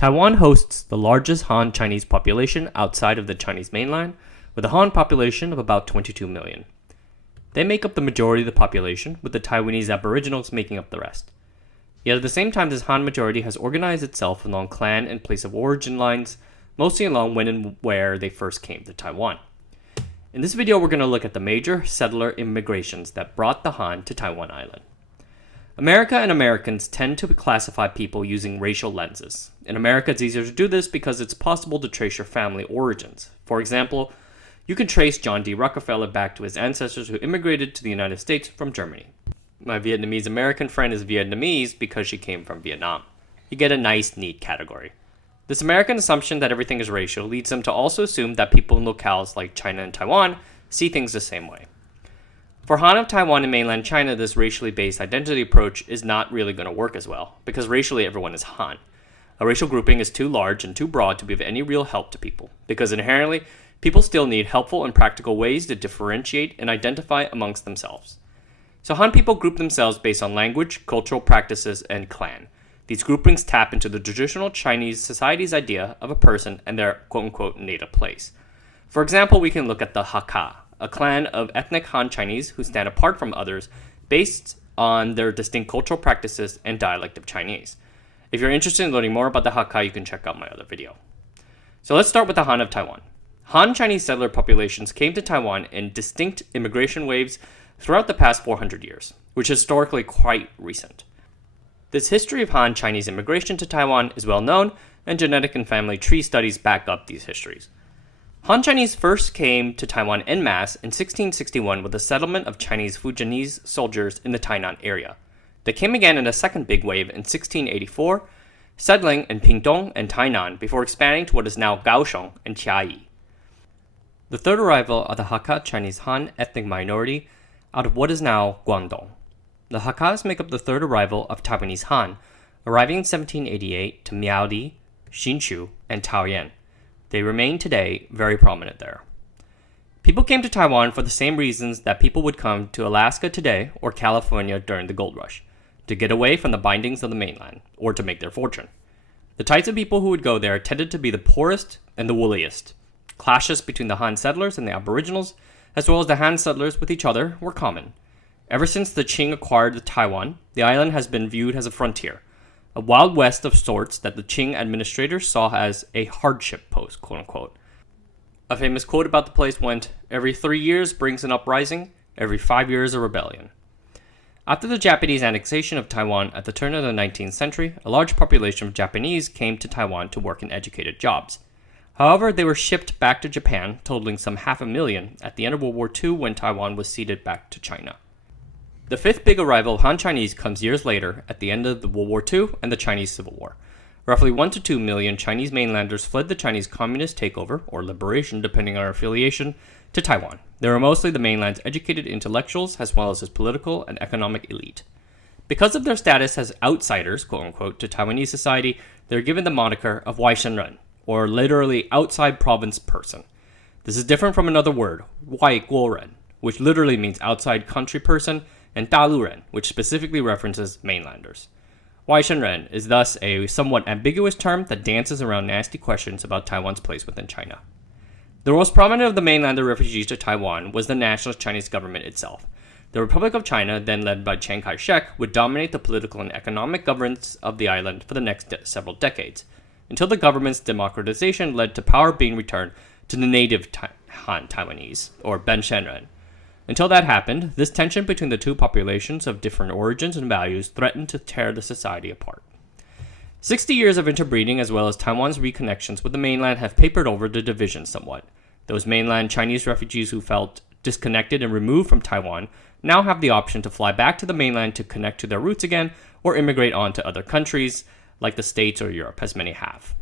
Taiwan hosts the largest Han Chinese population outside of the Chinese mainland, with a Han population of about 22 million. They make up the majority of the population, with the Taiwanese Aboriginals making up the rest. Yet at the same time, this Han majority has organized itself along clan and place of origin lines, mostly along when and where they first came to Taiwan. In this video, we're going to look at the major settler immigrations that brought the Han to Taiwan Island. America and Americans tend to classify people using racial lenses. In America, it's easier to do this because it's possible to trace your family origins. For example, you can trace John D. Rockefeller back to his ancestors who immigrated to the United States from Germany. My Vietnamese American friend is Vietnamese because she came from Vietnam. You get a nice, neat category. This American assumption that everything is racial leads them to also assume that people in locales like China and Taiwan see things the same way. For Han of Taiwan and mainland China, this racially based identity approach is not really going to work as well, because racially everyone is Han. A racial grouping is too large and too broad to be of any real help to people, because inherently, people still need helpful and practical ways to differentiate and identify amongst themselves. So Han people group themselves based on language, cultural practices, and clan. These groupings tap into the traditional Chinese society's idea of a person and their quote-unquote native place. For example, we can look at the Hakka, a clan of ethnic Han Chinese who stand apart from others based on their distinct cultural practices and dialect of Chinese. If you're interested in learning more about the Hakka, you can check out my other video. So let's start with the Han of Taiwan. Han Chinese settler populations came to Taiwan in distinct immigration waves throughout the past 400 years, which is historically quite recent. This history of Han Chinese immigration to Taiwan is well known, and genetic and family tree studies back up these histories. Han Chinese first came to Taiwan en masse in 1661 with the settlement of Chinese Fujianese soldiers in the Tainan area. They came again in a second big wave in 1684, settling in Pingtung and Tainan before expanding to what is now Kaohsiung and Chiayi. The third arrival of the Hakka Chinese Han ethnic minority out of what is now Guangdong. The Hakkas make up the third arrival of Taiwanese Han, arriving in 1788 to Miaodi, Hsinchu, and Taoyuan. They remain today very prominent there. People came to Taiwan for the same reasons that people would come to Alaska today or California during the gold rush, to get away from the bindings of the mainland, or to make their fortune. The types of people who would go there tended to be the poorest and the woolliest. Clashes between the Han settlers and the Aboriginals, as well as the Han settlers with each other, were common. Ever since the Qing acquired Taiwan, the island has been viewed as a frontier, a wild west of sorts that the Qing administrators saw as a hardship post, quote-unquote. A famous quote about the place went, "Every 3 years brings an uprising, every 5 years a rebellion." After the Japanese annexation of Taiwan at the turn of the 19th century, a large population of Japanese came to Taiwan to work in educated jobs. However, they were shipped back to Japan, totaling some 500,000 at the end of World War II when Taiwan was ceded back to China. The fifth big arrival of Han Chinese comes years later at the end of the World War II and the Chinese Civil War. Roughly 1 to 2 million Chinese mainlanders fled the Chinese communist takeover, or liberation depending on our affiliation, to Taiwan. They were mostly the mainland's educated intellectuals as well as its political and economic elite. Because of their status as outsiders, quote-unquote, to Taiwanese society, they are given the moniker of Waishenren, or literally outside province person. This is different from another word, Wai Guoren, which literally means outside country person, and Daluren, which specifically references mainlanders. Waishenren is thus a somewhat ambiguous term that dances around nasty questions about Taiwan's place within China. The most prominent of the mainlander refugees to Taiwan was the nationalist Chinese government itself. The Republic of China, then led by Chiang Kai-shek, would dominate the political and economic governance of the island for the next several decades, until the government's democratization led to power being returned to the native Han Taiwanese, or Ben Shenren. Until that happened, this tension between the two populations of different origins and values threatened to tear the society apart. 60 years of interbreeding as well as Taiwan's reconnections with the mainland have papered over the division somewhat. Those mainland Chinese refugees who felt disconnected and removed from Taiwan now have the option to fly back to the mainland to connect to their roots again or immigrate on to other countries like the States or Europe, as many have.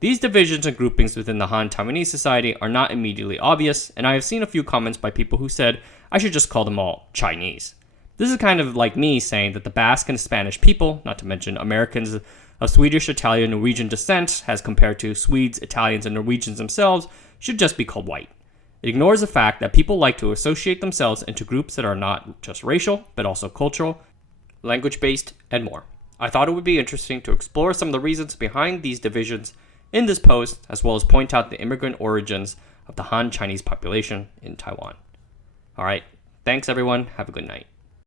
These divisions and groupings within the Han Taiwanese society are not immediately obvious, and I have seen a few comments by people who said I should just call them all Chinese. This is kind of like me saying that the Basque and Spanish people, not to mention Americans of Swedish, Italian, Norwegian descent, as compared to Swedes, Italians, and Norwegians themselves, should just be called white. It ignores the fact that people like to associate themselves into groups that are not just racial, but also cultural, language-based, and more. I thought it would be interesting to explore some of the reasons behind these divisions in this post, as well as point out the immigrant origins of the Han Chinese population in Taiwan. Alright, thanks everyone, have a good night.